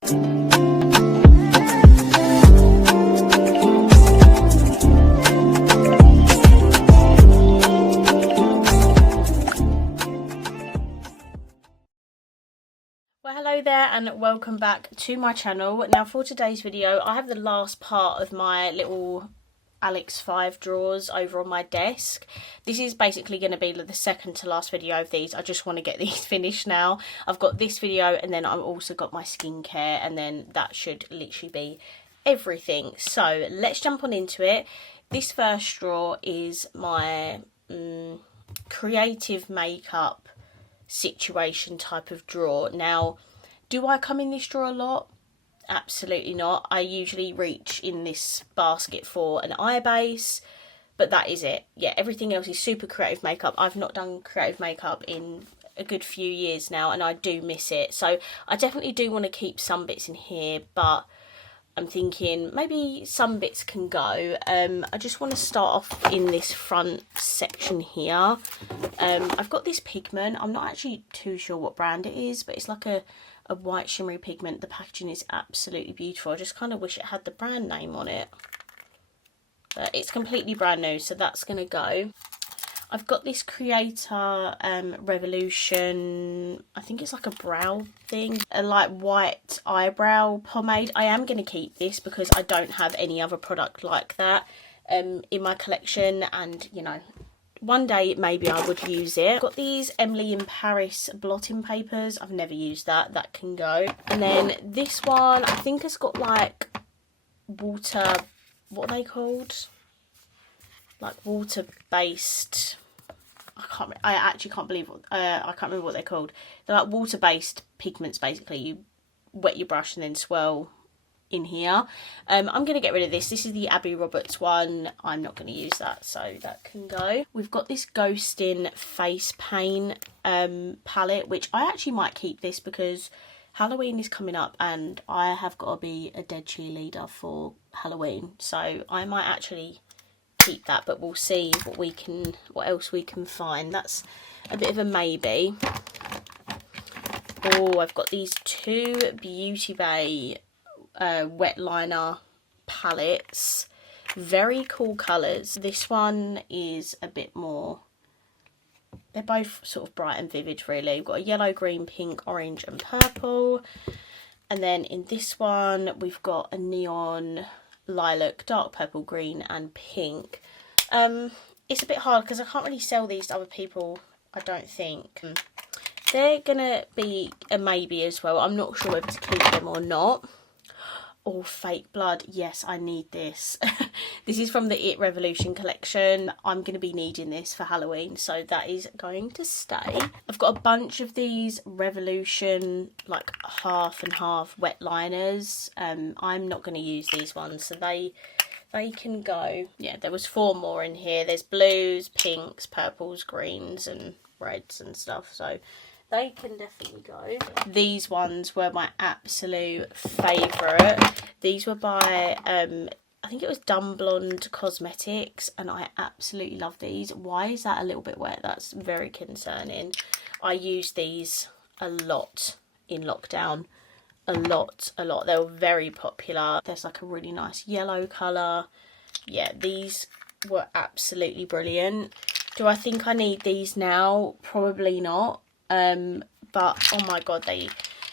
Well, hello there and welcome back to my channel. Now for today's video I have the last part of my little Alex 5 drawers over on my desk. This is basically going to be the second to last video of these. I just want to get these finished now. I've got this video and then I've also got my skincare, and then that should literally be everything. So let's jump on into it. This first drawer is my creative makeup situation type of drawer. Now, do I come in this drawer a lot? Absolutely not. I usually reach in this basket for an eye base, but that is it. Yeah, everything else is super creative makeup. I've not done creative makeup in a good few years now and I do miss it. So I definitely do want to keep some bits in here, but I'm thinking maybe some bits can go. I just want to start off in this front section here. I've got this pigment. I'm not actually too sure what brand it is, but it's like a white shimmery pigment. The packaging is absolutely beautiful. I just kind of wish it had the brand name on it. But it's completely brand new, so that's going to go. I've got this Creator Revolution, I think it's like a brow thing, a like white eyebrow pomade. I am going to keep this because I don't have any other product like that in my collection, and you know, one day maybe I would use it. I've got these Emily in Paris blotting papers. I've never used that. That can go. And then this one, I think it's got like water, what are they called? Like water based, I actually can't believe what, I can't remember what they're called. They're like water based pigments basically. You wet your brush and then swirl in here. I'm going to get rid of this. This is the Abby Roberts one. I'm not going to use that, so that can go. We've got this Ghosting face paint palette, which I actually might keep this because Halloween is coming up and I have got to be a dead cheerleader for Halloween, so I might actually keep that, but we'll see what else we can find. That's a bit of a maybe. Oh, I've got these two Beauty Bay wet liner palettes. Very cool colours. This one is a bit more, they're both sort of bright and vivid really. We've got a yellow, green, pink, orange and purple. And then in this one we've got a neon, lilac, dark purple, green and pink. It's a bit hard because I can't really sell these to other people, I don't think. They're gonna be a maybe as well. I'm not sure whether to keep them or not. Oh, fake blood. Yes, I need this. This is from the It Revolution collection. I'm going to be needing this for Halloween, so that is going to stay. I've got a bunch of these Revolution, like half and half wet liners. I'm not going to use these ones, so they can go. Yeah, there was 4 more in here. There's blues, pinks, purples, greens and reds and stuff, so they can definitely go. These ones were my absolute favourite. These were by, I think it was Dumb Blonde Cosmetics, and I absolutely love these. Why is that a little bit wet? That's very concerning. I used these a lot in lockdown. A lot. They were very popular. There's like a really nice yellow colour. Yeah, these were absolutely brilliant. Do I think I need these now? Probably not. But oh my god, they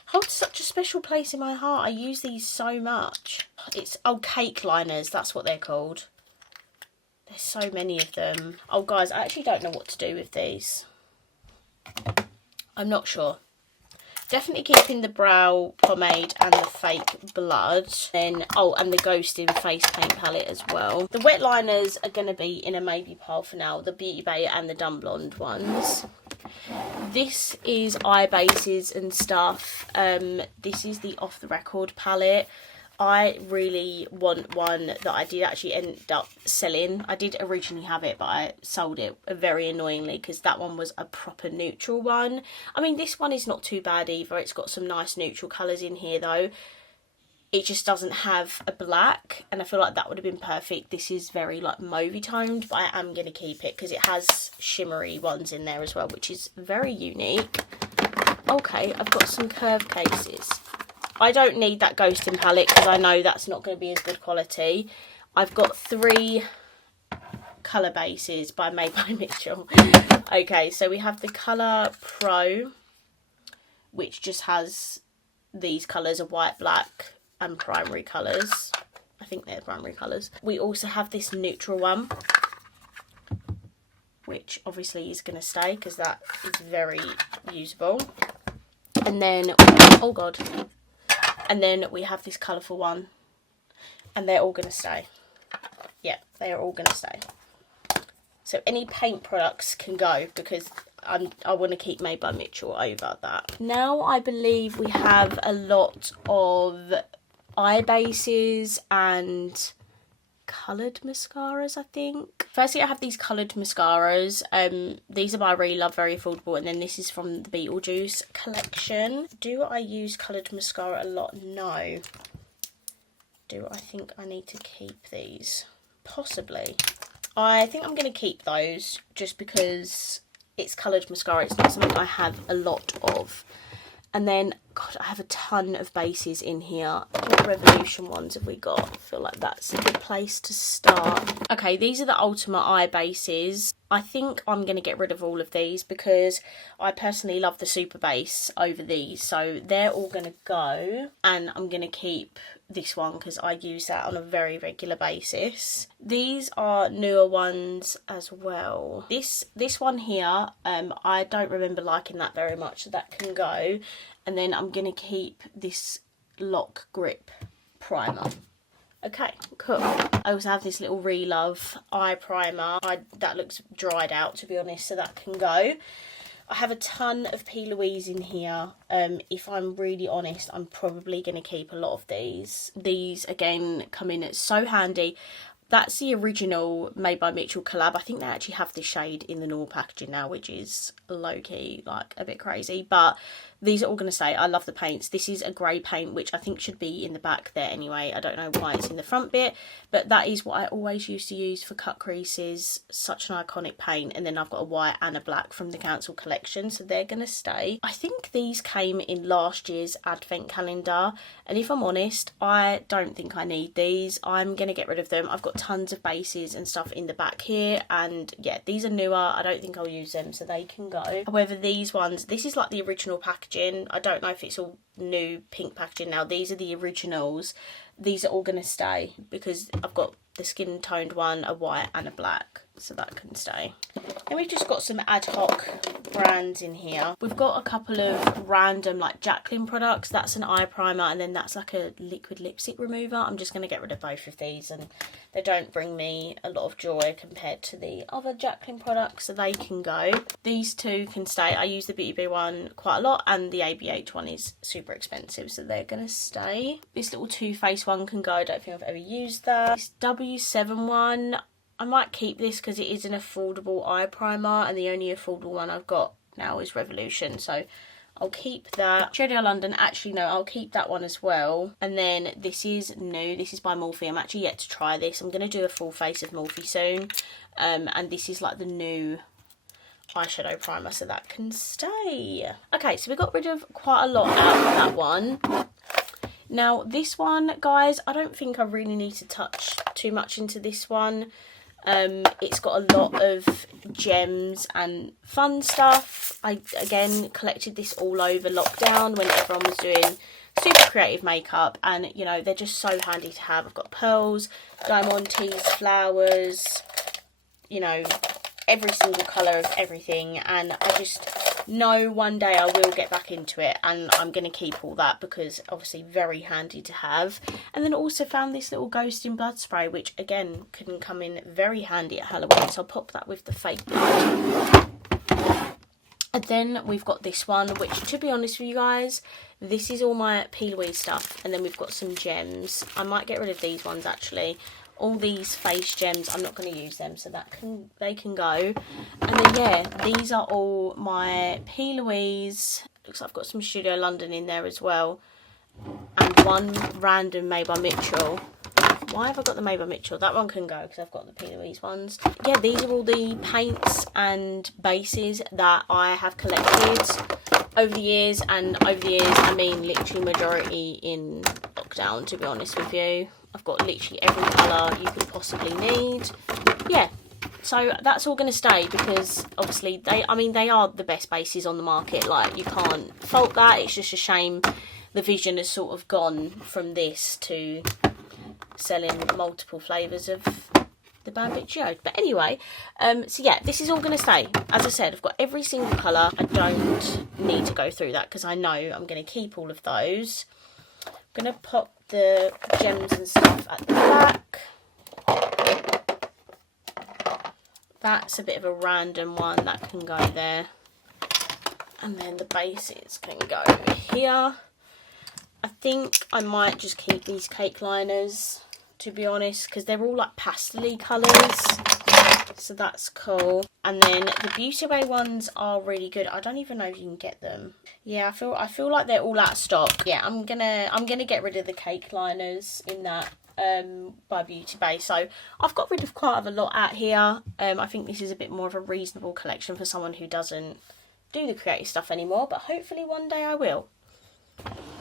hold such a special place in my heart. I use these so much. It's cake liners, that's what they're called. There's so many of them. Oh guys, I actually don't know what to do with these. I'm not sure. Definitely keeping the brow pomade and the fake blood. Then, oh, and the Ghosting face paint palette as well. The wet liners are going to be in a maybe pile for now. The Beauty Bay and the Dumb Blonde ones. This is eye bases and stuff. This is the Off the Record palette. I really want one that I did actually end up selling. I did originally have it, but I sold it very annoyingly because that one was a proper neutral one. I mean, this one is not too bad either. It's got some nice neutral colours in here though. It just doesn't have a black, and I feel like that would have been perfect. This is very like mauvey toned, but I am going to keep it because it has shimmery ones in there as well, which is very unique. Okay, I've got some curve cases. I don't need that ghosting palette because I know that's not going to be as good quality. I've got 3 colour bases by Made by Mitchell. Okay, so we have the Colour Pro, which just has these colours of white, black and primary colours. I think they're primary colours. We also have this neutral one, which obviously is going to stay because that is very usable. And then, oh god, and then we have this colourful one, and they're all going to stay. Yeah, they are all going to stay. So any paint products can go because I want to keep Made by Mitchell over that. Now I believe we have a lot of eye bases and coloured mascaras, I think. Firstly, I have these coloured mascaras. These are by Really Love, very affordable, and then this is from the Beetlejuice collection. Do I use coloured mascara a lot? No. Do I think I need to keep these? Possibly. I think I'm going to keep those just because it's coloured mascara. It's not something I have a lot of. And then, God, I have a ton of bases in here. What Revolution ones have we got? I feel like that's a good place to start. Okay, these are the Ultimate Eye bases. I think I'm going to get rid of all of these because I personally love the Super Base over these. So they're all going to go. And I'm going to keep this one because I use that on a very regular basis. These are newer ones as well. This one here, I don't remember liking that very much, so that can go. And then I'm going to keep this Lock Grip primer. Okay, cool. I also have this little Relove eye primer. That looks dried out, to be honest, so that can go. I have a ton of P. Louise in here. If I'm really honest, I'm probably going to keep a lot of these. These, again, come in so handy. That's the original Made by Mitchell collab. I think they actually have this shade in the normal packaging now, which is low-key, like, a bit crazy. But these are all going to stay. I love the paints. This is a grey paint, which I think should be in the back there anyway. I don't know why it's in the front bit, but that is what I always used to use for cut creases. Such an iconic paint. And then I've got a white and a black from the Council collection, so they're going to stay. I think these came in last year's advent calendar, and if I'm honest, I don't think I need these. I'm going to get rid of them. I've got tons of bases and stuff in the back here, and yeah, these are newer. I don't think I'll use them, so they can go. However, these ones, this is like the original packaging. I don't know if it's all new pink packaging now. These are the originals. These are all going to stay because I've got the skin toned one, a white and a black, so that can stay. And we've just got some ad hoc brands in here. We've got a couple of random like Jacqueline products. That's an eye primer, and then that's like a liquid lipstick remover. I'm just going to get rid of both of these, and they don't bring me a lot of joy compared to the other Jacqueline products, so they can go. These two can stay. I use the Beauty Bee one quite a lot, and the ABH one is super expensive, so they're going to stay. This little Too Faced one can go. I don't think I've ever used that. This W7 one, I might keep this because it is an affordable eye primer, and the only affordable one I've got now is Revolution, so I'll keep that. Cheddar London, actually no, I'll keep that one as well. And then this is new. This is by Morphe. I'm actually yet to try this. I'm going to do a full face of Morphe soon. And this is like the new eyeshadow primer, so that can stay. Okay, so we got rid of quite a lot out of that one. Now this one, guys, I don't think I really need to touch too much into this one. It's got a lot of gems and fun stuff. I, again, collected this all over lockdown when everyone was doing super creative makeup, and, you know, they're just so handy to have. I've got pearls, diamantes, flowers, you know, every single colour of everything, and I just know one day I will get back into it, and I'm going to keep all that because obviously very handy to have. And then also found this little Ghost in Blood spray, which again can come in very handy at Halloween, so I'll pop that with the fake blood. And then we've got this one, which, to be honest with you guys, this is all my P. Louise stuff, and then we've got some gems. I might get rid of these ones actually. All these face gems, I'm not going to use them, so they can go. And then yeah, these are all my P. Louise. Looks like I've got some Studio London in there as well, and one random Made by Mitchell. Why have I got the Made by Mitchell? That one can go because I've got the P. Louise ones. Yeah, these are all the paints and bases that I have collected over the years, and over the years I mean literally majority in lockdown, to be honest with you. I've got literally every colour you could possibly need. Yeah, so that's all going to stay because obviously they are the best bases on the market. Like, you can't fault that. It's just a shame the vision has sort of gone from this to selling multiple flavours of the Bambit Geode. But anyway, so yeah, this is all going to stay. As I said, I've got every single colour. I don't need to go through that because I know I'm going to keep all of those. I'm going to pop the gems and stuff at the back. That's a bit of a random one that can go there. And then the bases can go here. I think I might just keep these cake liners, to be honest, because they're all like pastel-y colours. So that's cool. And then the Beauty Bay ones are really good. I don't even know if you can get them. Yeah, I feel like they're all out of stock. Yeah, I'm gonna get rid of the cake liners in that by Beauty Bay. So I've got rid of quite a lot out here. I think this is a bit more of a reasonable collection for someone who doesn't do the creative stuff anymore, but hopefully one day I will.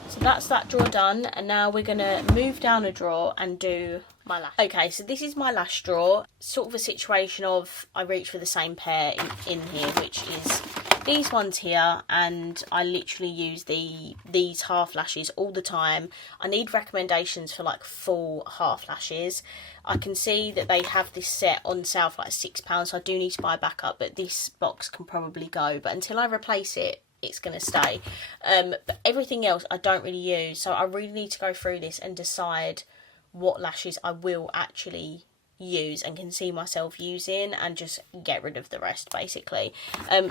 So that's that drawer done, and now we're gonna move down a drawer and do my lash. Okay, so this is my lash drawer. Sort of a situation of I reach for the same pair in here, which is these ones here, and I literally use these half lashes all the time. I need recommendations for like full half lashes. I can see that they have this set on sale for like £6, so I do need to buy a backup, but this box can probably go. But until I replace it, it's going to stay. But everything else I don't really use, so I really need to go through this and decide what lashes I will actually use and can see myself using, and just get rid of the rest basically.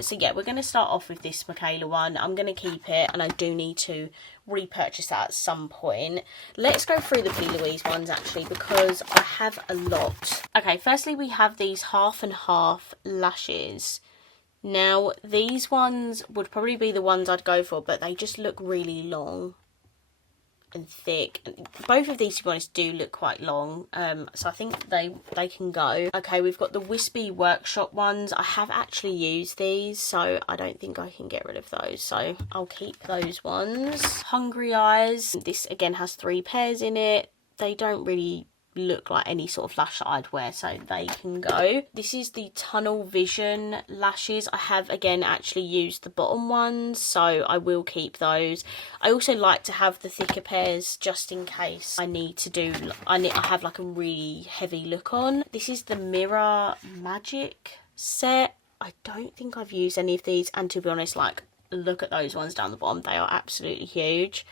So yeah, we're going to start off with this Michaela one. I'm going to keep it, and I do need to repurchase that at some point. Let's go through the P. Louise ones actually, because I have a lot. Okay, firstly we have these half and half lashes. Now, these ones would probably be the ones I'd go for, but they just look really long and thick. Both of these, to be honest, do look quite long, so I think they can go. Okay, we've got the Wispy Workshop ones. I have actually used these, so I don't think I can get rid of those, so I'll keep those ones. Hungry Eyes. This, again, has 3 pairs in it. They don't really look like any sort of lash that I'd wear, so they can go. This is the Tunnel Vision lashes. I have again actually used the bottom ones, so I will keep those. I also like to have the thicker pairs just in case I need to do, I have like a really heavy look on. This is the Mirror Magic set. I don't think I've used any of these, and to be honest, like, look at those ones down the bottom, they are absolutely huge.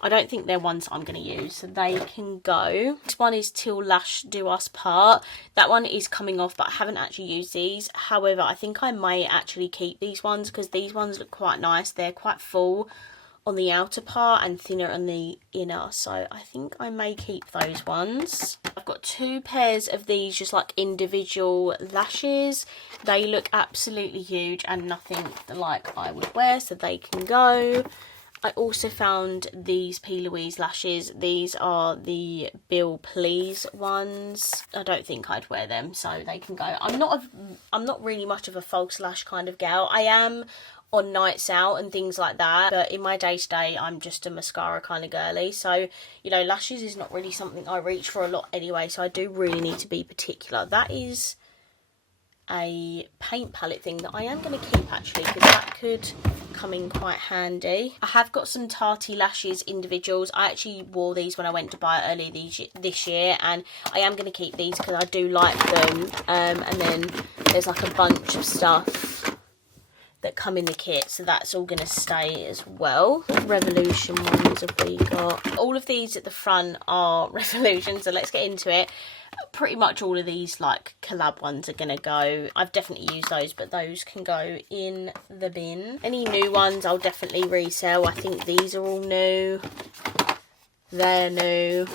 I don't think they're ones I'm going to use, so they can go. This one is Till Lash Do Us Part. That one is coming off, but I haven't actually used these. However, I think I may actually keep these ones because these ones look quite nice. They're quite full on the outer part and thinner on the inner, so I think I may keep those ones. I've got 2 pairs of these just like individual lashes. They look absolutely huge and nothing like I would wear, so they can go. I also found these P. Louise lashes. These are the Bill Please ones. I don't think I'd wear them, so they can go. I'm not really much of a false lash kind of gal. I am on nights out and things like that, but in my day-to-day, I'm just a mascara kind of girly. So, you know, lashes is not really something I reach for a lot anyway, so I do really need to be particular. That is a paint palette thing that I am going to keep actually, because that could come in quite handy. I have got some Tati Lashes individuals. I actually wore these when I went to buy it earlier this year, and I am going to keep these because I do like them. And then there's like a bunch of stuff that come in the kit, so that's all going to stay as well. Revolution ones have we got? All of these at the front are Revolution, so let's get into it. Pretty much all of these like collab ones are going to go. I've definitely used those, but those can go in the bin. Any new ones I'll definitely resell. I think these are all new. They're new.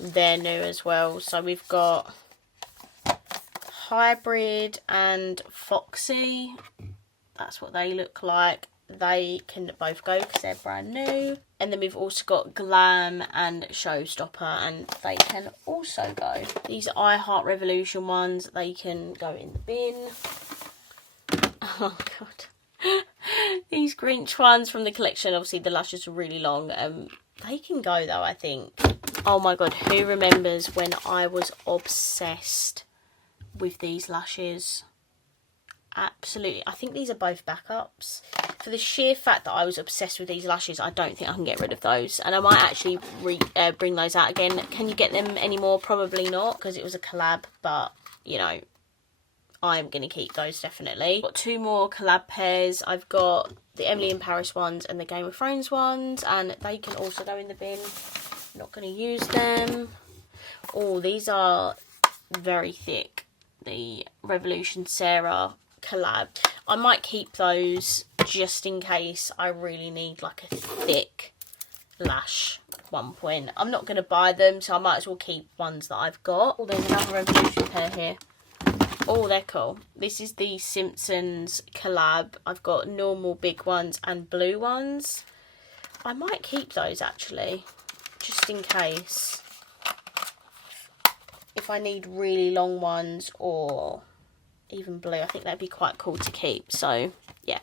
They're new as well. So we've got Hybrid and Foxy. That's what they look like. They can both go because they're brand new. And then we've also got Glam and Showstopper, and they can also go. These are I Heart Revolution ones. They can go in the bin. Oh god. These Grinch ones from the collection, obviously the lashes are really long. They can go though, I think. Oh my god, who remembers when I was obsessed with these lashes? Absolutely. I think these are both backups. For the sheer fact that I was obsessed with these lashes, I don't think I can get rid of those. And I might actually bring those out again. Can you get them anymore? Probably not, because it was a collab. But, you know, I'm going to keep those definitely. I've got two more collab pairs. I've got the Emily in Paris ones and the Game of Thrones ones. And they can also go in the bin. Not going to use them. Oh, these are very thick. The Revolution Sarah collab. I might keep those just in case I really need like a thick lash at one point. I'm not going to buy them, so I might as well keep ones that I've got. Oh, there's another Revolution pair here. Oh, they're cool. This is the Simpsons collab. I've got normal big ones and blue ones. I might keep those actually, just in case. If I need really long ones or even blue, I think that'd be quite cool to keep. So yeah,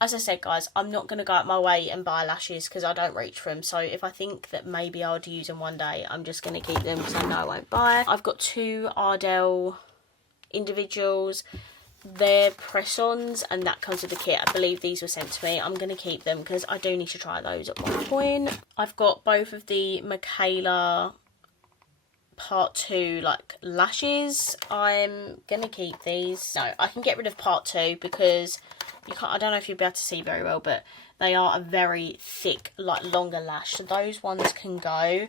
as I said guys, I'm not going to go out my way and buy lashes because I don't reach for them. So if I think that maybe I'll use them one day, I'm just going to keep them because I know I won't buy. I've got two Ardell individuals. They're press-ons and that comes with the kit. I believe these were sent to me. I'm going to keep them because I do need to try those at one point. I've got both of the Michaela part 2 like lashes. I'm gonna keep these. No, I can get rid of part 2 because you can't, I don't know if you'll be able to see very well, but they are a very thick, like longer lash, so those ones can go.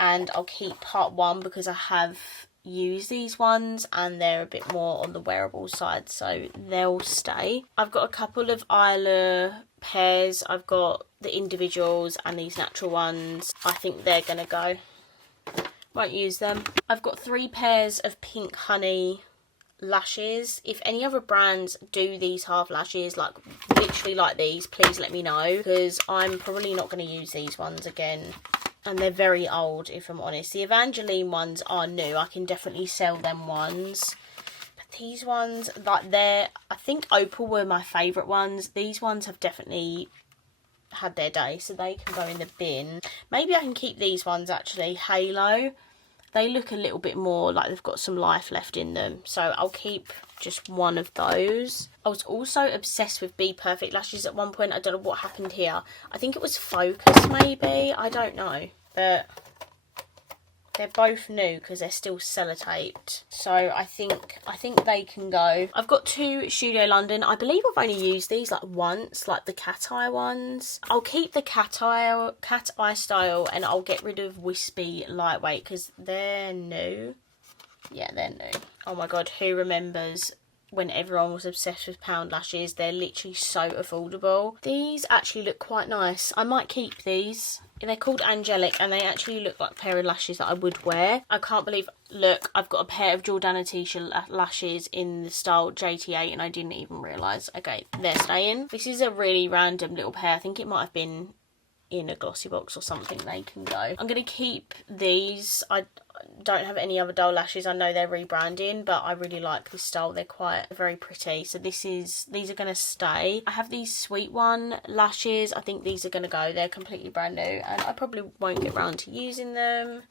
And I'll keep part 1 because I have used these ones and they're a bit more on the wearable side, so they'll stay. I've got a couple of Isla pairs. I've got the individuals and these natural ones. I think they're gonna go. Won't use them. I've got 3 pairs of Pink Honey lashes. If any other brands do these half lashes, like literally like these, please let me know, because I'm probably not going to use these ones again. And they're very old, if I'm honest. The Evangeline ones are new. I can definitely sell them ones. But these ones, like I think Opal were my favourite ones. These ones have definitely had their day, so they can go in the bin. Maybe I can keep these ones actually. Halo, they look a little bit more like they've got some life left in them, so I'll keep just one of those. I was also obsessed with Be Perfect lashes at one point. I don't know what happened here. I think it was focus maybe, I don't know, but they're both new because they're still sellotaped. So I think they can go. I've got 2 Studio London. I believe I've only used these like once, like the cat eye ones. I'll keep the cat eye style and I'll get rid of Wispy Lightweight because they're new. Yeah, they're new. Oh my god, who remembers when everyone was obsessed with pound lashes? They're literally so affordable. These actually look quite nice. I might keep these. They're called Angelic and they actually look like a pair of lashes that I would wear. I can't believe, look, I've got a pair of Jordana Tisha lashes in the style JT8 and I didn't even realise. Okay, they're staying. This is a really random little pair. I think it might have been in a glossy box or something. They can go. I'm going to keep these. I don't have any other doll lashes. I know they're rebranding, but I really like this style. They're quite very pretty. So these are going to stay. I have these Sweet One lashes. I think these are going to go. They're completely brand new and I probably won't get around to using them.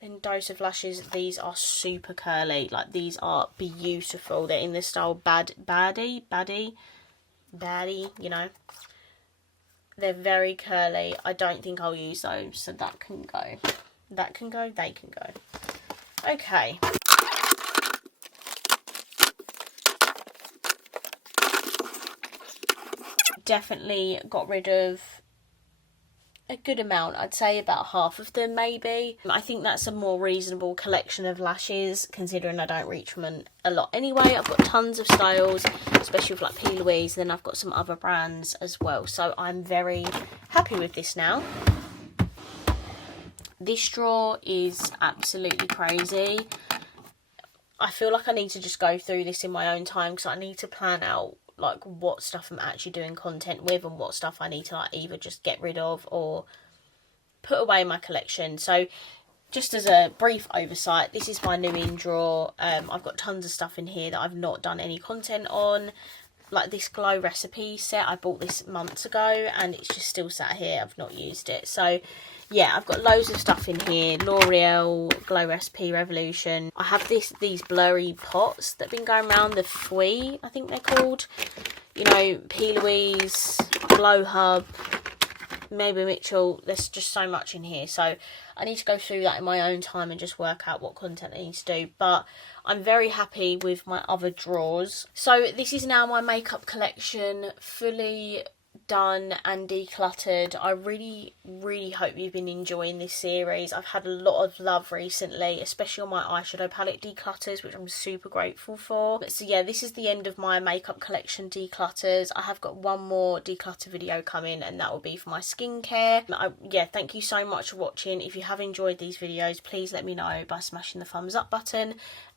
Then Dose of Lashes. These are super curly. Like, these are beautiful. They're in the style baddie, you know. They're very curly. I don't think I'll use those, so that can go. That can go, they can go. Okay. Definitely got rid of a good amount. I'd say about half of them maybe. I think that's a more reasonable collection of lashes considering I don't reach them a lot anyway. I've got tons of styles, especially with like P. Louise, then I've got some other brands as well. So I'm very happy with this now. This drawer is absolutely crazy. I feel like I need to just go through this in my own time because I need to plan out like what stuff I'm actually doing content with and what stuff I need to like either just get rid of or put away in my collection. So just as a brief oversight, this is my new in drawer. I've got tons of stuff in here that I've not done any content on. like this glow recipe set. I bought this months ago and it's just still sat here. I've not used it. So yeah, I've got loads of stuff in here. L'Oreal Glow Recipe Revolution. I have these blurry pots that have been going around, the Fui, I think they're called. You know, P. Louise, Glow Hub, Maybe Mitchell. There's just so much in here. So I need to go through that in my own time and just work out what content I need to do. But I'm very happy with my other drawers. So this is now my makeup collection fully done and decluttered. I really hope you've been enjoying this series. I've had a lot of love recently, especially on my eyeshadow palette declutters, which I'm super grateful for. So yeah, this is the end of my makeup collection declutters. I have got one more declutter video coming and that will be for my skincare. Yeah, thank you so much for watching. If you have enjoyed these videos, please let me know by smashing the thumbs up button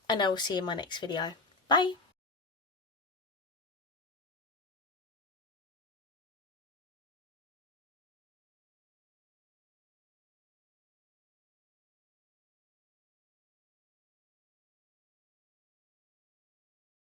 and I will see you in my next video. Bye!